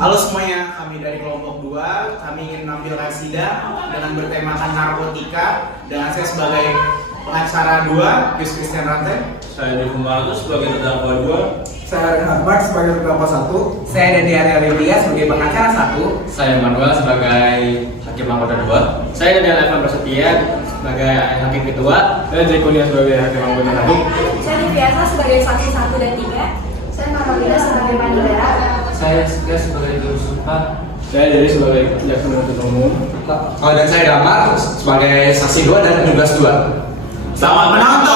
Halo semuanya, kami dari kelompok 2. Kami ingin menampilkan sidang dengan bertemakan narkotika. Dan saya sebagai pengacara 2, Yus Christian Rante. Saya Divumatus sebagai terdakwa 2. Saya Renhard Mark sebagai terdakwa 1. Saya Deni Arya Lilia sebagai pengacara 1. Saya Manuel sebagai hakim anggota 2. Saya Daniel Evan Prasetya sebagai hakim ketua. Saya Jekonia sebagai hakim anggota 1. Saya Diviasa sebagai saksi 1 dan 3. Saya Marolida sebagai panitera. Saya Setia sebagai jurus 4. Saya Dedi sebagai jaksa penuntut umum. Dan saya Damar sebagai saksi 2 dan penugas 2. Selamat menonton!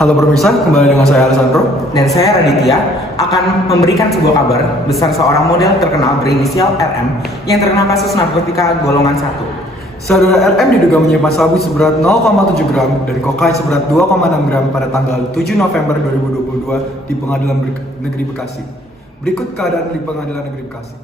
Halo pemirsa, kembali dengan saya Alessandro. Dan saya Raditya akan memberikan sebuah kabar besar seorang model terkenal berinisial RM yang terkena kasus narkotika golongan 1. Saudara RM diduga menyimpan sabu seberat 0,7 gram dan kokain seberat 2,6 gram pada tanggal 7 November 2022 di Pengadilan Negeri Bekasi. Berikut keadaan di Pengadilan Negeri Bekasi.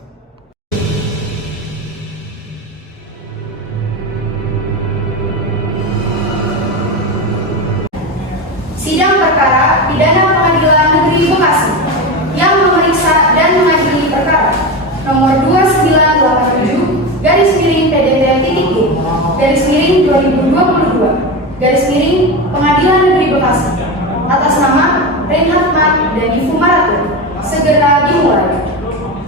Sidang perkara pidana Pengadilan Negeri Bekasi yang memeriksa dan mengadili perkara nomor 2987 garis miring garis miring 2022 garis miring Pengadilan Negeri Bekasi atas nama Renhard Mark dan Divumatus segera dimulai.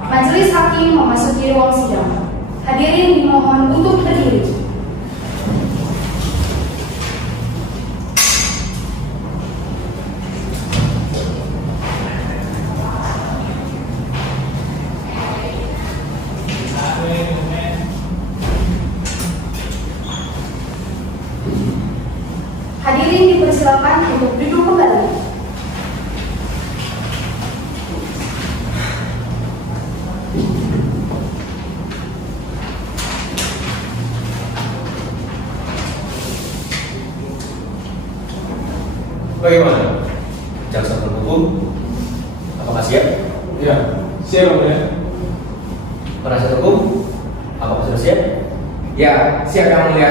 Majelis hakim memasuki ruang sidang. Hadirin dimohon untuk berdiri. Hadirin dipersilakan untuk duduk kembali. Bagaimana? Jaksa penuntut umum, apakah siap? Ya, siap ya. Penasihat hukum, apakah sudah siap? Ya, siap yang mulia.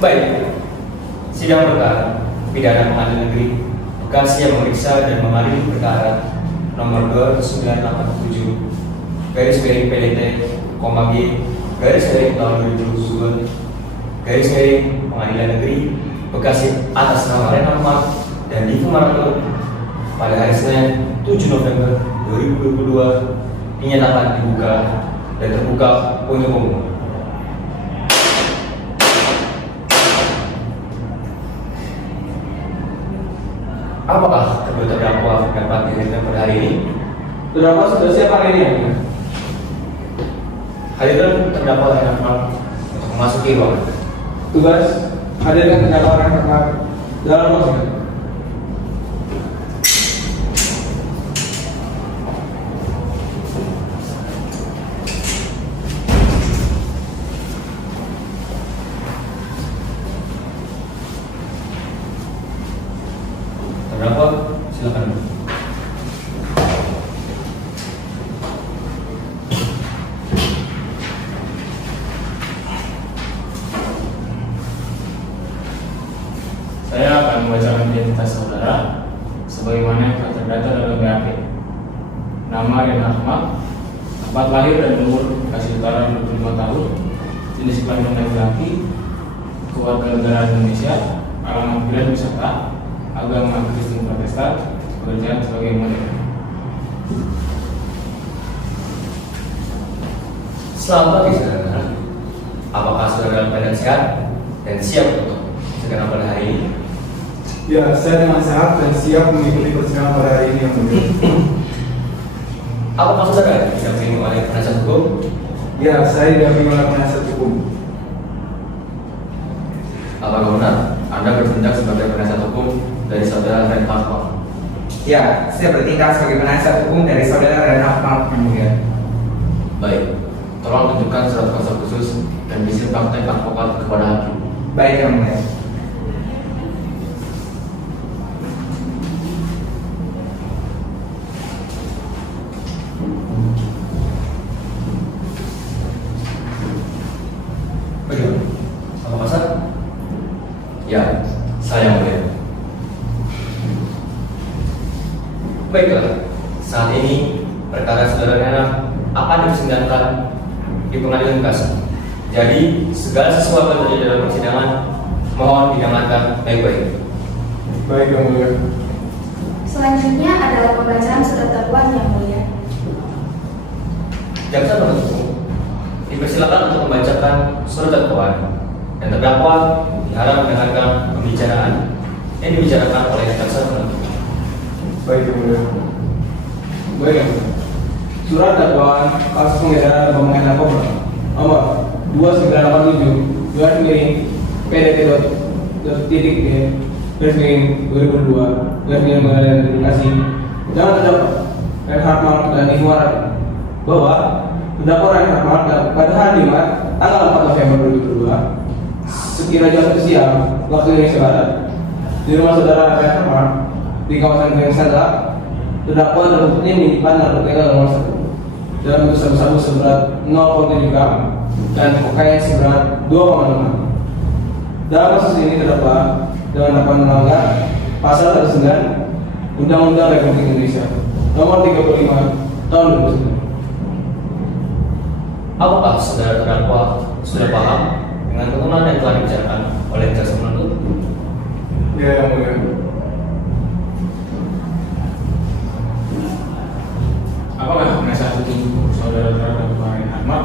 Baik. Sidang perkara pidana Pengadilan Negeri Bekasi yang memeriksa dan mengadili perkara nomor 2987 garis miring PDT, G garis miring tahun 2022 garis miring Pengadilan Negeri Bekasi atas nama Renhard Mark dan Divumatus pada hari Senin 7 November 2022 dinyatakan dibuka dan terbuka untuk umum. Apakah kedua terdakwa dapat dihadirkan pada hari ini? Terdakwa sudah siap hari ini ya? Hadirkan terdakwa Renhard Mark untuk memasuki ruangan. Tugas, hadirkan terdakwa Renhard Mark dalam ruangan. Terdakwa, silakan. Saya akan membacakan identitas saudara sebagaimana yang telah terdata dalam BAP. Nama Renhard Mark, tempat lahir dan umur Bekasi Utara 25 tahun, jenis kelamin laki-laki, keluarga negara Indonesia, alamat pilihan wisata, agama Kristen Protestan, pekerjaan sebagai model. Selamat pagi saudara. Apakah saudara dalam keadaan sehat dan siap untuk sidang pada hari ini? Ya, saya dengan sehat dan siap mengikuti persidangan pada hari ini yang mulia. Apakah saudara didampingi oleh penasihat hukum? Ya, saya didampingi oleh penasihat hukum. Apakah benar Anda bertindak sebagai penasihat hukum dari saudara Renhard Mark? Ya, saya bertindak sebagai penasihat hukum dari saudara Renhard Mark yang mulia. Baik, tolong tunjukkan surat kuasa khusus dan izin praktek advokat kepada hakim. Baik yang mulia. Bagaimana? Sama kasar? Jadi, segala sesuatu yang terjadi dalam persidangan mohon didengarkan baik-baik. Baik, Yang Mulia. Selanjutnya adalah pembacaan surat dakwaan Yang Mulia. Jaksa penuntut umum dipersilakan untuk membacakan surat dakwaan dan terdakwa diharap mendengarkan pembicaraan yang dibicarakan oleh jaksa penuntut umum. Baik, Yang Mulia. Baik, Yang Mulia. Surat dakwaan kasus pengedaran dan pemakaian narkoba nomor 2987 garis miring PDT.titik.2002 garis miring Pengadilan Negeri Bekasi dengan terdakwa Reinhard Mal dan Ibu Waradi bahwa terdakwa Reinhard Mal pada hari Jumat tanggal 4 November 2022 sekira jam 1 siang waktu Indonesia Barat di rumah saudara Reinhard Mal di kawasan Grand Central, terdakwa terbukti menyimpan narkotika dalam satu dalam bentuk sabu-sabu seberat 0,7 gram dan kokain seberat 2,6 gram. Dalam kasus ini terdakwa dengan dakwaan melanggar pasal 39 Undang-Undang Republik Indonesia Nomor 35 Tahun 2009. Apakah saudara terdakwa sudah paham dengan tuntutan yang telah dibicarakan oleh jaksa penuntut? Ya, Yang Mulia. Apakah penasihat hukum saudara terdakwa Reinhard Mal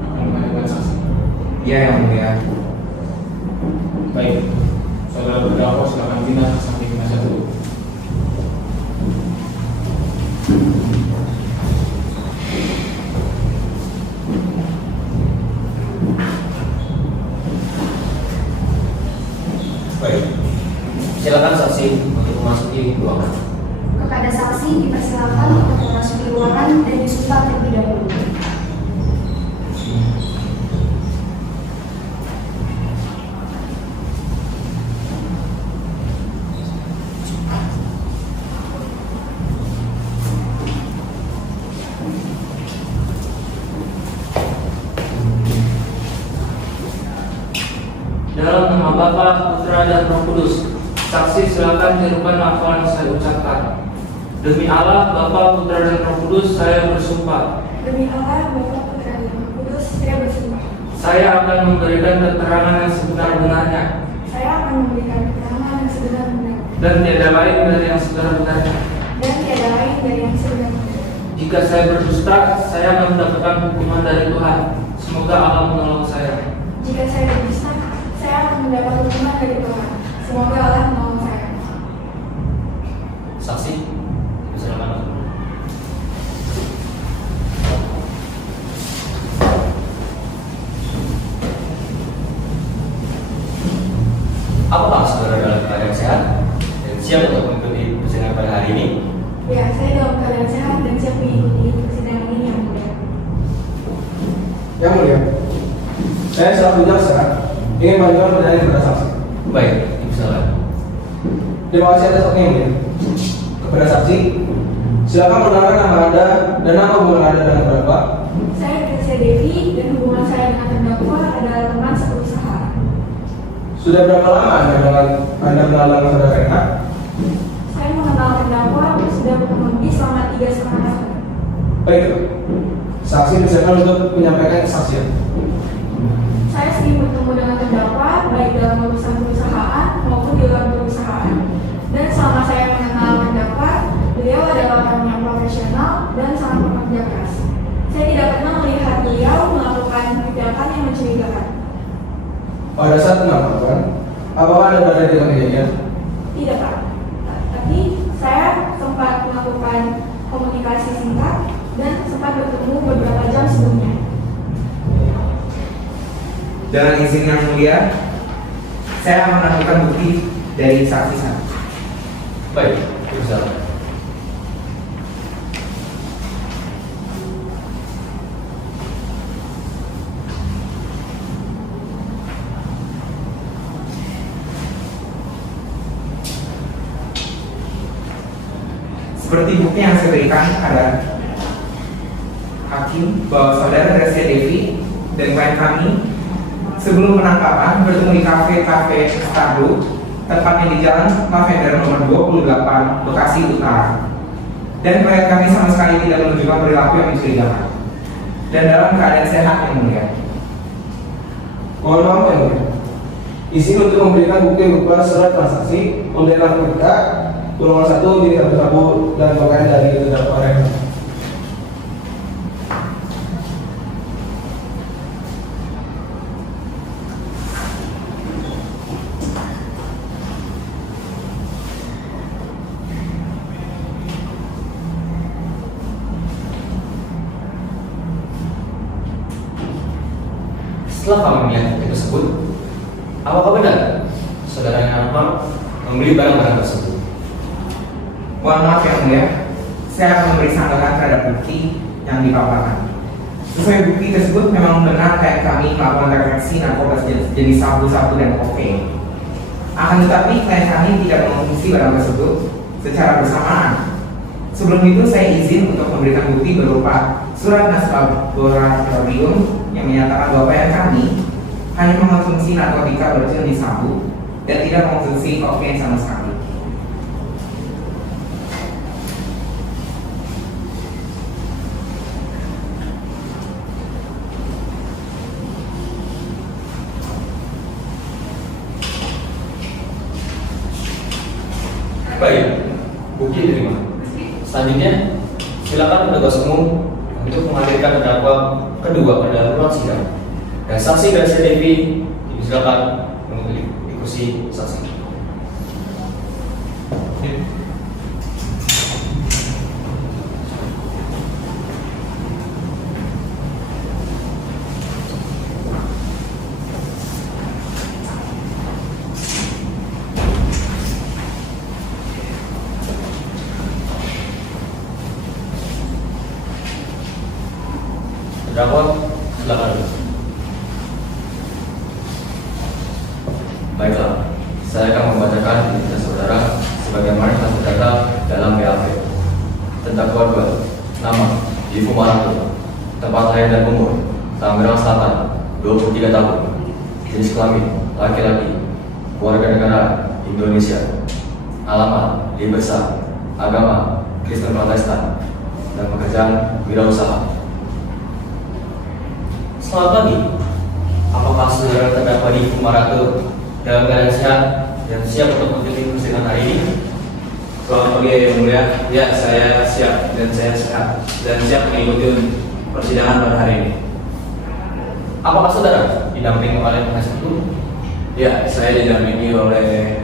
akan mengajukan saksi? Ya, Yang Mulia. Baik, saudara terdakwa silakan pindah ke samping penasihat hukum. Baik, silakan saksi untuk memasuki ruangan. Kepada saksi dipersilakan untuk memasuki ruangan dan disumpah terlebih dahulu. Dalam nama Bapa, Putra, dan Roh Kudus, saksi silakan tirukan apa yang saya ucapkan. Demi Allah, Bapa, Putra, dan Roh Kudus, saya bersumpah. Demi Allah, Bapa, Putra, dan Roh Kudus, saya bersumpah. Saya akan memberikan keterangan yang sebenar-benarnya Saya akan memberikan keterangan yang sebenar-benarnya dan tiada lain dari yang sebenar-benarnya. dan tiada lain dari yang sebenar-benarnya. Jika saya berdusta, saya akan mendapatkan hukuman dari Tuhan. Semoga Allah menolong saya. Jika saya berdusta, saya akan mendapat hukuman dari Tuhan. Semoga Allah menolong saya. Saksi, silakan. Apakah saudara dalam keadaan sehat dan siap untuk mengikuti persidangan pada hari ini? Ya, saya dalam keadaan sehat dan siap mengikuti persidangan ini yang mulia. Yang Mulia, saya selaku jaksa ingin mengajukan pertanyaan kepada saksi. Baik, silakan. Terima kasih atas waktunya, Yang Mulia. Kepada saksi, silakan menerangkan nama Anda dan nama hubungan Anda dengan terdakwa. Saya Tricia Devi dan hubungan saya dengan terdakwa adalah teman seusaha. Sudah berapa lama Anda mengenal saudara Reinhard? Saya mengenal terdakwa sudah kurang lebih selama 3,5 tahun. Baik, saksi disilakan untuk menyampaikan kesaksian. Saya sering bertemu dengan terdakwa baik dalam urusan perusahaan maupun di luar perusahaan. Dan selama saya mengenal terdakwa, beliau adalah orang yang profesional dan sangat bekerja keras. Saya tidak pernah melihat beliau melakukan tindakan yang mencurigakan. Pada saat penangkapan, apakah Anda berada di tempat kejadian? Tidak, Pak. Tapi saya sempat melakukan komunikasi singkat dan sempat bertemu beberapa jam sebelumnya. Dengan izin Yang Mulia, saya akan menanyakan bukti dari saksi-saksi. Baik, silakan. Seperti bukti yang saya berikan pada hakim bahwa saudara Tricia Devi dan klien kami sebelum penangkapan bertemu di kafe Stardo, tepatnya di Jalan Lavender nomor 28, Bekasi Utara. Dan klien kami sama sekali tidak menunjukkan perilaku yang mencurigakan dan dalam keadaan sehat, Yang Mulia. Mohon maaf yang mulia. Izin untuk memberikan bukti berupa surat transaksi pembelian narkotika golongan 1 jenis sabu-sabu dan kokain dari terdakwa Rehan. Setelah kami melihat bukti tersebut, apakah benar saudara Armand membeli barang-barang tersebut? Mohon maaf yang mulia, saya akan memberi sanggahan terhadap bukti yang dipaparkan. Sesuai bukti tersebut memang benar klien kami melakukan transaksi narkoba jenis sabu-sabu dan kokain. Akan tetapi klien kami tidak mengonsumsi barang tersebut secara bersamaan. Sebelum itu saya izin untuk memberikan bukti berupa surat nas laboratorium yang menyatakan bahwa klien kami hanya mengonsumsi narkotika berjenis sabu dan tidak mengonsumsi kokain sama sekali. Baik, bukti diterima. Selanjutnya, silakan petugas umum untuk menghadirkan terdakwa kedua pada ruang sidang. Dan saksi dari CCTV silakan menunggu di kursi saksi. Terdakwa, silakan. Baiklah, saya akan membacakan identitas saudara sebagaimana telah terdata dalam BAP. Terdakwa 2, nama Ibu Marato, tempat lahir dan umur Tangerang Selatan, 23 tahun, jenis kelamin laki-laki, warga negara Indonesia, alamat Libersa, agama Kristen Protestan, dan pekerjaan wirausaha. Selamat pagi. Apakah saudara terdakwa di Marato dalam keadaan sehat dan siap untuk mengikuti persidangan hari ini? Selamat pagi yang mulia. Ya, saya siap dan saya sehat dan siap mengikuti persidangan pada hari ini. Apakah saudara didampingi oleh penasihat hukum? Ya, saya didampingi oleh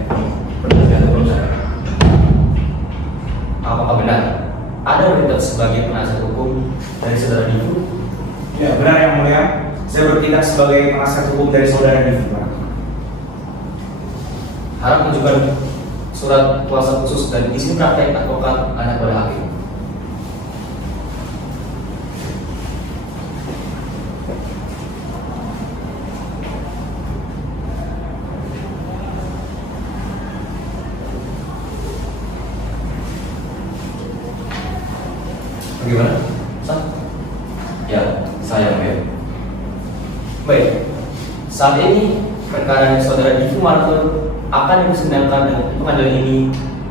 penasihat hukum saya. Apakah benar ada wanita sebagai penasihat hukum dari saudara Divu? Ya, benar yang mulia. Saya bertindak sebagai penasihat hukum dari saudara Divu. Harap menunjukkan surat kuasa khusus dan izin praktek advokat anak pada hakim. Bagaimana? Sah? Ya, saya Mel. Baik, saat ini perkara saudara Divu Marto akan dipersidangan dengan pengadilan ini.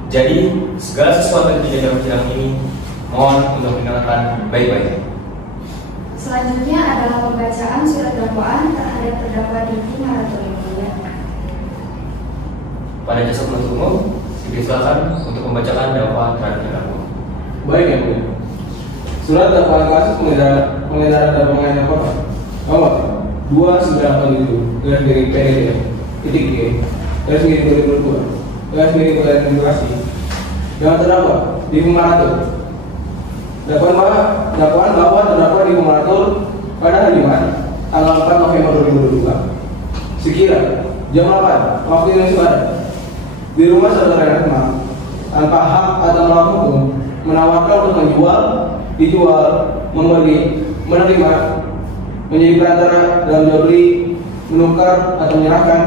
Jadi segala sesuatu yang terjadi dalam persidangan ini mohon untuk mendengarkan baik-baik. Selanjutnya adalah pembacaan surat dakwaan terhadap terdakwa Divu Marato yang mulia. Pada jasa penuntut umum, silakan untuk membacakan dakwaan terhadap terdakwa. Baik yang mulia. Surat dakwaan kasus pengedaran dan penganiayaan narkoba nomor 2987 garis miring PDD titik G garis miring 2022 garis miring klarifikasi yang terdakwa Divu Marato. Dakwaan bahwa terdakwa Divu Marato pada hari Jumat tanggal 4 November 2022 sekira jam 8 waktu Indonesia Barat di rumah saudara Rahma tanpa hak atau melawan hukum menawarkan untuk menjual, dijual, membeli, menerima, menjadi perantara dalam jual beli, menukar atau menyerahkan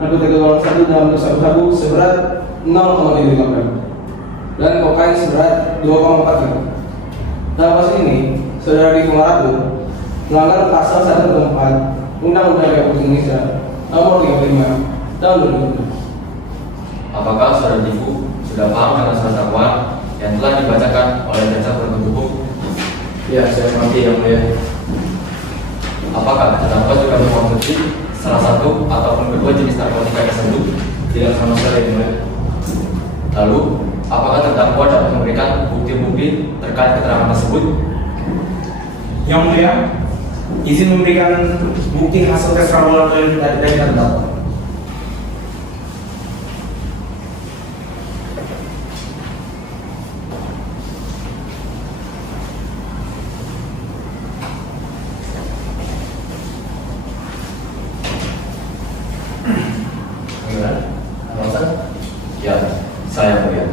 narkotika golongan 1 dalam bentuk sabu-sabu seberat 0,75 gram dan kokain seberat 2,4 gram. Dalam kasus ini, saudara Divu Marato melanggar pasal 114 Undang-Undang Republik Indonesia Nomor 35 Tahun 2000. Apakah saudara Divu sudah paham dengan surat dakwaan yang telah dibacakan oleh jaksa penuntut umum? Ya, saya mengerti yang mulia. Apakah terdakwa juga mengkonsumsi salah satu ataupun kedua jenis narkotika tersebut? Tidak sama sekali yang mulia. Lalu, apakah terdakwa dapat memberikan bukti-bukti terkait keterangan tersebut? Yang mulia, izin memberikan bukti hasil tes laboratorium dari terdakwa. Ya, saya mulia.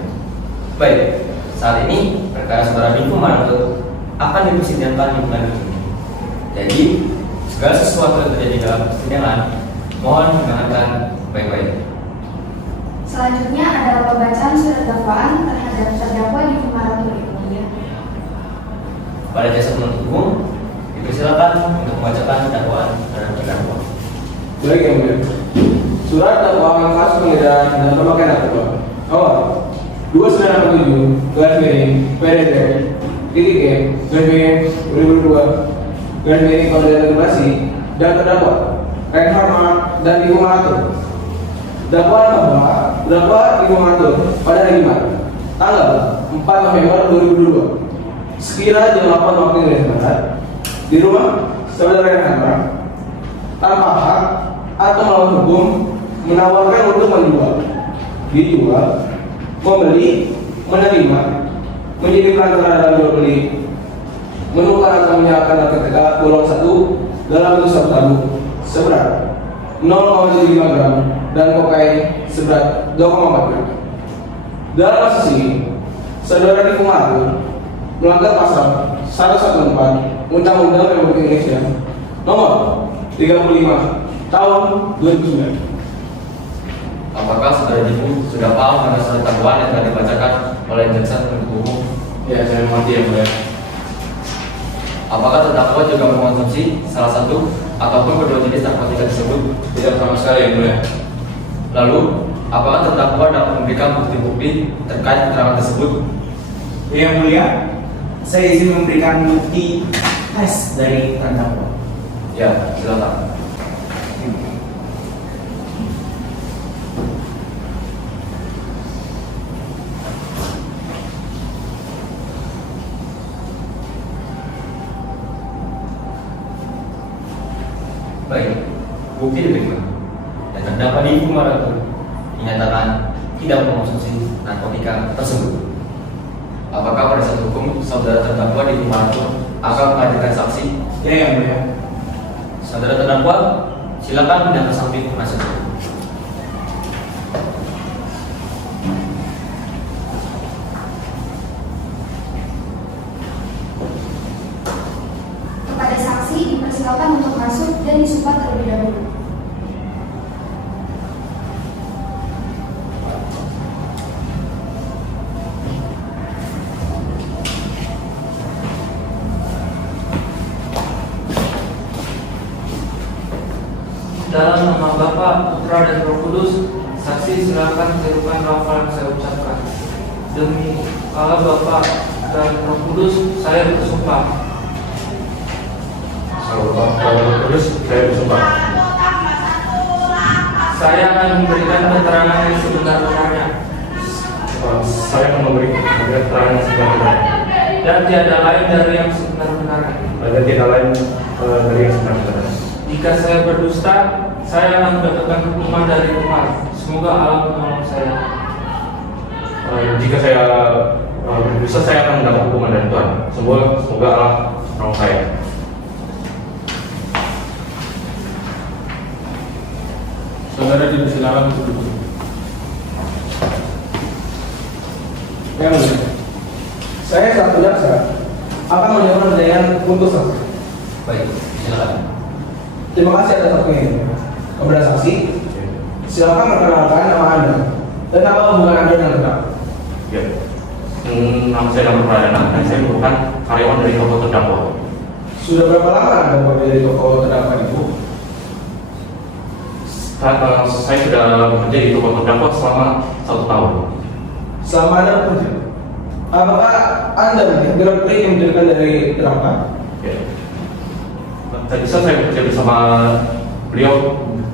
Baik, saat ini perkara saudara Divo Maranto akan dipersidangkan di pengadilan ini. Jadi, segala sesuatu yang terjadi dalam persidangan mohon didengarkan baik-baik. Selanjutnya adalah pembacaan surat dakwaan terhadap terdakwa Divo Maranto yang mulia. Pada jasa penuntut umum, dipersilakan untuk membacakan dakwaan terhadap terdakwa. Baik yang mulia. Surat dakwaan kasus penggeledahan dan pemakaian narkoba. Awal 2987 garis miring PDT titik E garis miring 2022 garis miring Polda Demokrasi dan terdakwa Reinhard Mart dan Divo Maranto. Dakwaan bahwa terdakwa Divo Maranto pada hari Jumat tanggal 4 November 2022 sekira jam 8 waktu Indonesia Barat di rumah saudara Reinhard Mart tanpa hak atau melawan hukum menawarkan untuk menjual, dijual, membeli, menerima, menjadi perantara dalam jual beli, menukar atau menyalahkan narkotika golongan 1 dalam bentuk sabu sabu seberat 0,75 gram dan kokain seberat 2,4 gram. Dalam kasus ini, saudara Divo Maranto melanggar pasal 114 Undang-Undang Republik Indonesia Nomor 35 Tahun 2009. Apakah saudara Divo sudah paham dengan surat dakwaan yang telah dibacakan oleh jaksa penuntut umum? Ya, saya mengerti yang mulia. Apakah terdakwa juga mengkonsumsi salah satu ataupun kedua jenis narkotika tersebut? Tidak sama sekali yang mulia. Lalu, apakah terdakwa dapat memberikan bukti-bukti terkait keterangan tersebut? Yang mulia, saya izin memberikan bukti tes dari terdakwa. Ya, silakan. Baik, bukti diterima. Dan terdakwa Divo Maranto dinyatakan tidak mengkonsumsi narkotika tersebut. Apakah pada saat hukum saudara terdakwa Divo Maranto akan menghadirkan saksi? Ya, yang mulia. Saudara terdakwa, silakan pindah ke samping penasihat hukum. Kepada saksi dipersilakan untuk masuk dan disumpah terlebih dahulu. Dalam nama Bapa, Putra dan Roh Kudus, saksi silakan tirukan lafal yang saya ucapkan. Demi Allah Bapa dan Roh Kudus, saya bersumpah. Saya bersumpah. Saya akan memberikan keterangan yang sebenar-benarnya Saya akan memberikan keterangan yang sebenarnya. dan tiada lain dari yang sebenar-benarnya. Ada tidak lain dari yang sebenarnya. Jika saya berdusta, saya akan mendapatkan hukuman dari Tuhan. Semoga Allah menolong saya. Jika saya berdosa, saya akan mendapat hukuman dari Tuhan. Semoga Allah menolong saya. Saudara dipersilakan untuk duduk. Yang mulia, saya selaku jaksa akan menjawab dengan untuk saksi. Baik, silakan. Terima kasih atas waktunya. Kepada saksi, silakan perkenalkan nama Anda dan apa hubungan Anda dengan terdakwa. Ya. Nama saya Damar Pradana dan saya merupakan karyawan dari toko terdakwa. Sudah berapa lama Anda bekerja di toko terdakwa itu? Saya sudah bekerja di toko terdakwa selama 1 tahun. Selama Anda bekerja, apakah Anda gerak-gerik yang menjadikan dari terdakwa? Ya. Tadi saya bekerja bersama beliau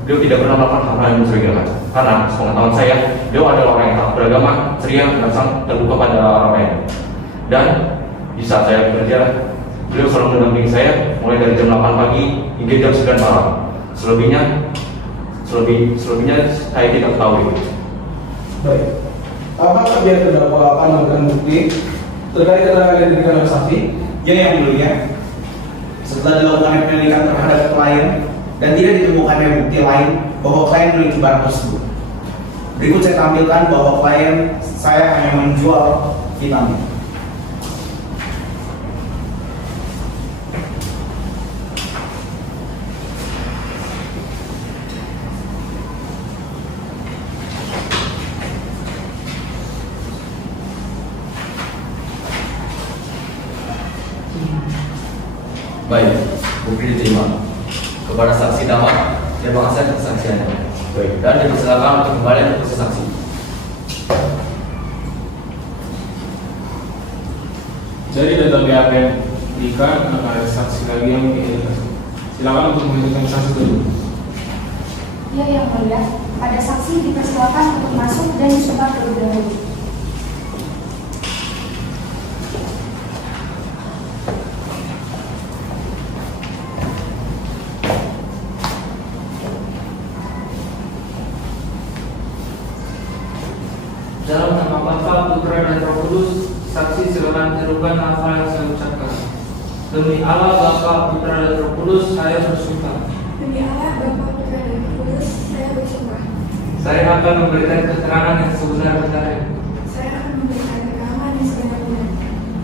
tidak pernah melakukan hal-hal yang mencurigakan. Karena sepengetahuan saya, beliau adalah orang yang taat beragama, ceria, dan sangat terbuka pada orang lain. Dan di saat saya bekerja, beliau selalu mendampingi saya mulai dari jam 8 pagi hingga jam 9 malam. Selebihnya saya tidak ketahui. Baik. Apakah biar terdakwa akan memberikan bukti terkait keterangan yang diberikan oleh saksi? Ya, yang mulia. Setelah dilakukan penyelidikan terhadap klien dan tidak ditemukannya bukti lain bahwa klien memiliki barang tersebut. Berikut saya tampilkan bahwa klien saya hanya menjual vitamin. Baik, bukti diterima. Kepada saksi Damar, terima kasih atas kesaksiannya. Baik, dan dipersilakan untuk kembali untuk saksi. Jadi data BAP Dika akan ada saksi lagi yang diidentifikasi. Silakan untuk menunjukkan saksi dulu. Ya, yang mulia. Ada saksi dipersilakan untuk masuk dan disebar terlebih dahulu. Dalam nama Bapa, Putra, dan Roh Kudus, saksi silakan tirukan hafal yang saya ucapkan. Demi Allah, Bapa, Putra, dan Roh Kudus, saya bersumpah. Demi Allah, Bapa, Putra, dan Roh Kudus, saya bersumpah. Saya akan memberikan keterangan yang sebenar-benarnya. Saya akan memberikan keterangan yang sebenar-benarnya.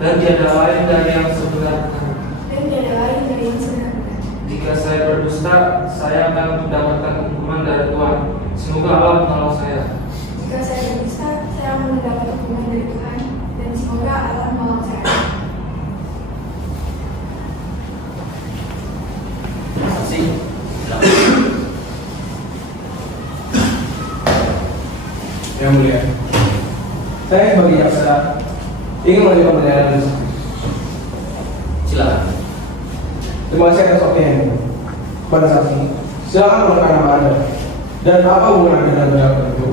Dan tiada lain dari yang sebenar-benarnya. Dan tiada lain dari yang sebenar-benarnya. Jika saya berdusta, saya akan mendapatkan hukuman dari Tuhan. Semoga Allah menolong saya. Jika saya berdusta, saya akan mendapat hukuman dari Tuhan, dan semoga Allah menolong saya. Saksi, silakan. Yang mulia, saya sebagai jaksa ingin melanjutkan perjalanan. Silakan. Terima kasih atas waktunya yang mulia. Pada saksi, silakan mengenai nama Anda dan apa hubungan Anda dengan terdakwa itu.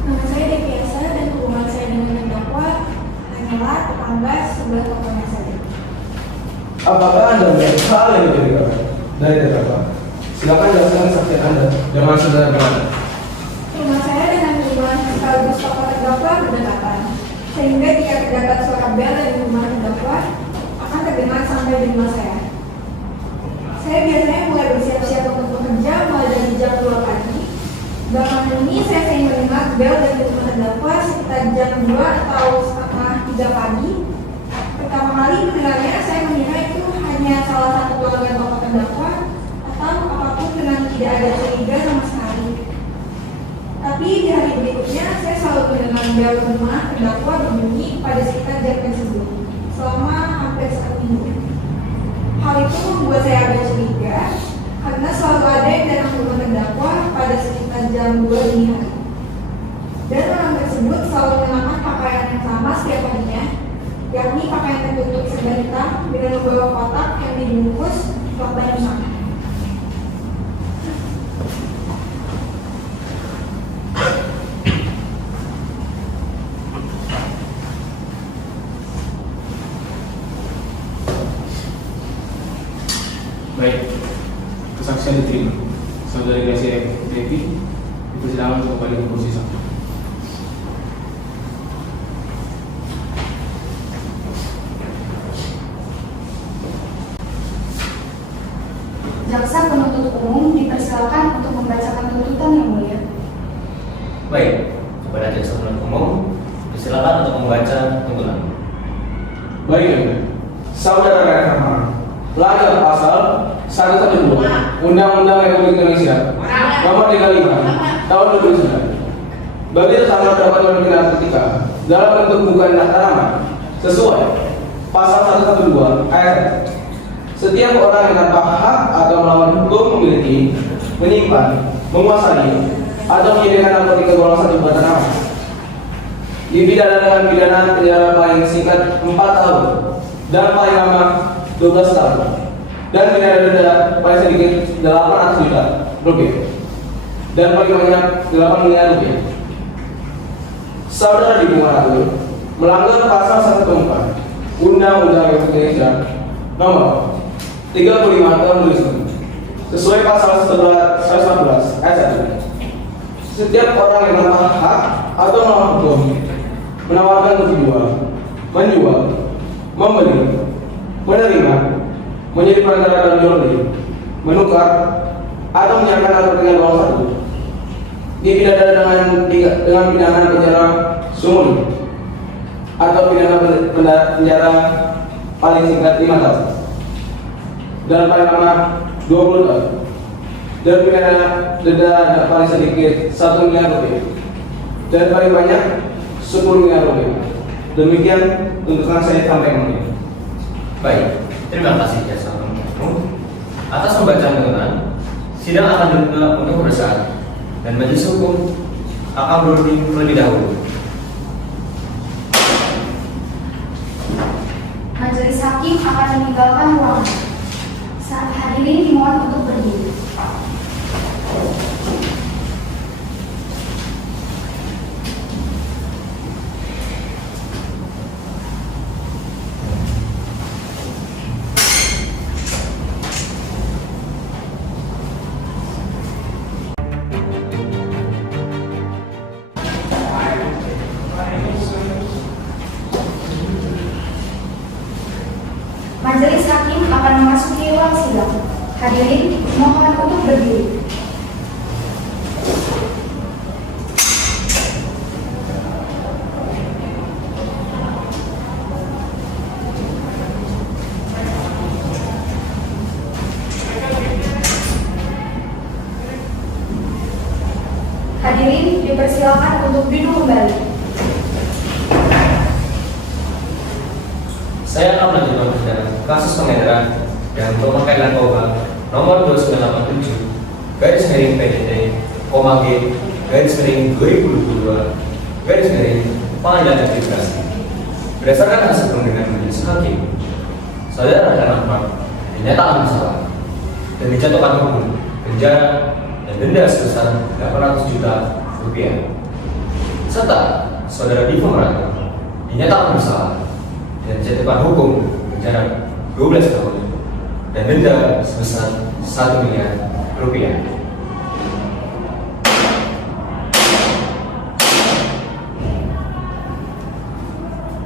Nama saya Deviasa dan hubungan saya dengan terdakwa hanyalah tetangga sebelah kokonya saja. Apakah Anda melihat hal yang mencurigakan dari terdakwa? Silakan jelaskan kesaksian Anda dengan sederhana. Rumah saya dengan hubungan sekaligus tokoh terdakwa berdekatan, sehingga jika terdapat suara bel dari rumah terdakwa akan terdengar sampai di rumah saya. Saya biasanya mulai bersiap-siap untuk bekerja mulai dari jam 2 pagi. Belakangan ini saya sering mendengar bel dari rumah terdakwa sekitar jam 2 atau setengah 3 pagi. Pertama kali mendengarnya saya mengira itu hanya salah satu pelanggan tokoh terdakwa atau apapun dengan tidak ada curiga sama sekali. Tapi di hari berikutnya saya selalu mendengar bel rumah terdakwa berbunyi pada sekitar jam tersebut selama hampir 1 minggu. Hal itu membuat saya agak curiga karena selalu ada yang datang ke rumah terdakwa pada sekitar jam 2 dini hari. Dan orang tersebut selalu mengenakan pakaian yang sama setiap harinya, yakni pakaian tertutup serba hitam dengan membawa kotak yang dibungkus korban yang sama. Baik, kesaksian diterima. Saudari Gracia Devi dipersilakan untuk kembali ke kursi saksi. Jaksa penuntut umum dipersilakan untuk membacakan tuntutan yang mulia. Baik, kepada jaksa penuntut umum, silakan untuk membaca tuntutan. Baik, ya. Saudara Reklamar, melanggar pasal 112 Undang-Undang Republik Indonesia Nomor 35 Tahun 2009 bagi tersangka dapat memiliki narkotika dalam bentuk bukan tanaman sesuai pasal 112 ayat 1. Setiap orang yang tanpa hak atau melawan hukum memiliki, menyimpan, menguasai, atau menyediakan narkotika golongan 1 bukan tanaman dipidana dengan pidana penjara paling singkat 4 tahun dan paling lama 12 tahun dan pidana denda paling sedikit 800 juta rupiah dan paling banyak 8 miliar rupiah. Saudara Dibuaratul melanggar pasal 114 Undang-Undang Republik Indonesia nomor 35 tahun 2009 sesuai pasal 111 ayat 1. Setiap orang yang menawarkan hak atau norma hukum menawarkan untuk jual, menjual, membeli, menerima, menjadi perantara dan jual beli, menukar atau menyerahkan atau dengan uang satu dipidana dengan pidana penjara seumur hidup atau pidana penjara paling singkat 5 tahun dan paling lama 20 tahun dan pidana denda paling sedikit 1 miliar rupiah dan paling banyak 10 miliar rupiah. Demikian tuntutan saya sampaikan ini. Baik, terima kasih jasa penuntut. Atas pembacaan tuntutan, sidang akan ditunda untuk bersaat dan majelis hukum akan berunding terlebih dahulu. Majelis hakim akan meninggalkan ruangan. Saat hadirin dimohon untuk berdiri. Majelis hakim akan memasuki ruang sidang. Hadirin mohon untuk berdiri. Hadirin dipersilakan untuk duduk kembali. Saya akan melanjutkan persidangan kasus pengedaran dan pemakaian narkoba nomor 2987 garis miring PDT, G garis miring 2022 garis miring Pengadilan Negeri Bekasi. Berdasarkan hasil pemeriksaan majelis hakim, saudara Dahlan Ahmad dinyatakan bersalah dan dijatuhkan hukuman penjara dan denda sebesar 800 juta rupiah. Serta saudara Divo Merato dinyatakan bersalah dan dijatuhkan hukum penjara 12 tahun dan denda sebesar 1 miliar rupiah.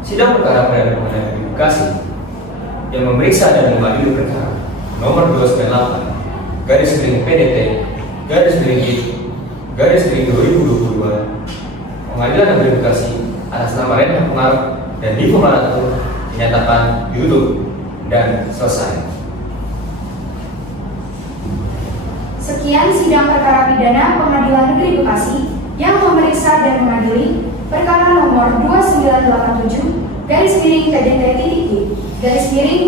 Sidang perkara Pengadilan Negeri Bekasi yang memeriksa dan mengadili perkara nomor 298 garis miring PDT garis miring I garis miring 2022 Pengadilan Negeri Bekasi atas nama Renhard Pengarap dan Divo Merato dinyatakan ditutup dan selesai. Sekian sidang perkara pidana Pengadilan Negeri Bekasi yang memeriksa dan mengadili perkara nomor 2987 garis miring PDT titik I garis miring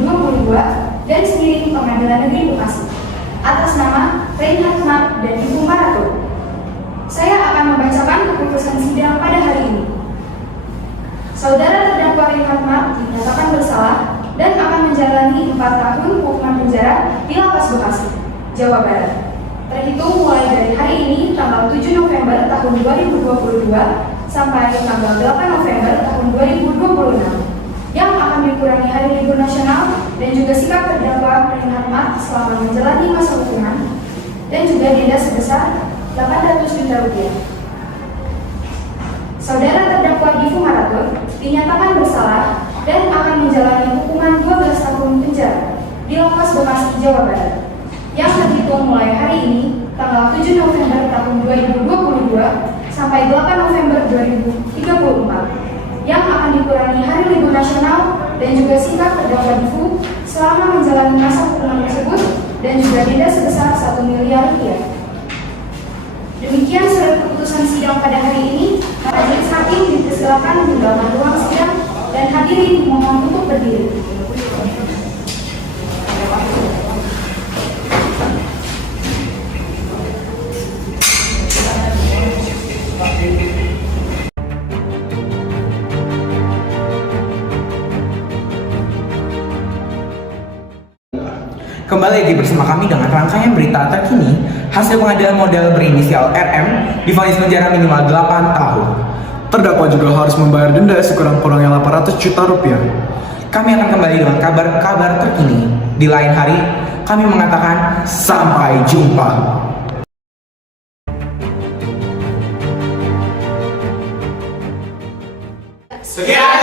2022 garis miring Pengadilan Negeri Bekasi atas nama Renhard Mark dan Divo Merato. Saya akan membacakan keputusan sidang pada hari ini. Saudara terdakwa Renhard Mark dinyatakan bersalah dan akan menjalani 4 tahun hukuman penjara di Lapas Bekasi, Jawa Barat. Terhitung mulai dari hari ini tanggal 7 November tahun 2022 sampai tanggal 8 November tahun 2026 yang akan dikurangi hari libur nasional dan juga sikap terdakwa Renhard Mark selama menjalani masa hukuman dan juga denda sebesar 800 juta rupiah. Saudara terdakwa Divo Merato dinyatakan bersalah dan akan menjalani hukuman 12 tahun penjara di Lapas Bekasi, Jawa Barat yang terhitung mulai hari ini tanggal 7 November tahun 2022 sampai 8 November 2034 yang akan dikurangi hari libur nasional dan juga sikap terdakwa Divo selama menjalani masa hukuman tersebut dan juga denda sebesar 1 miliar rupiah. Demikian surat keputusan sidang pada hari ini. Majelis hakim dipersilakan meninggalkan ruang sidang dan hadirin mohon untuk berdiri. Kembali lagi bersama kami dengan rangkaian berita terkini. Hasil pengadilan model berinisial RM divonis penjara minimal 8 tahun. Terdakwa juga harus membayar denda sekurang-kurangnya 800 juta rupiah. Kami akan kembali dengan kabar-kabar terkini. Di lain hari, kami mengatakan sampai jumpa. Sekian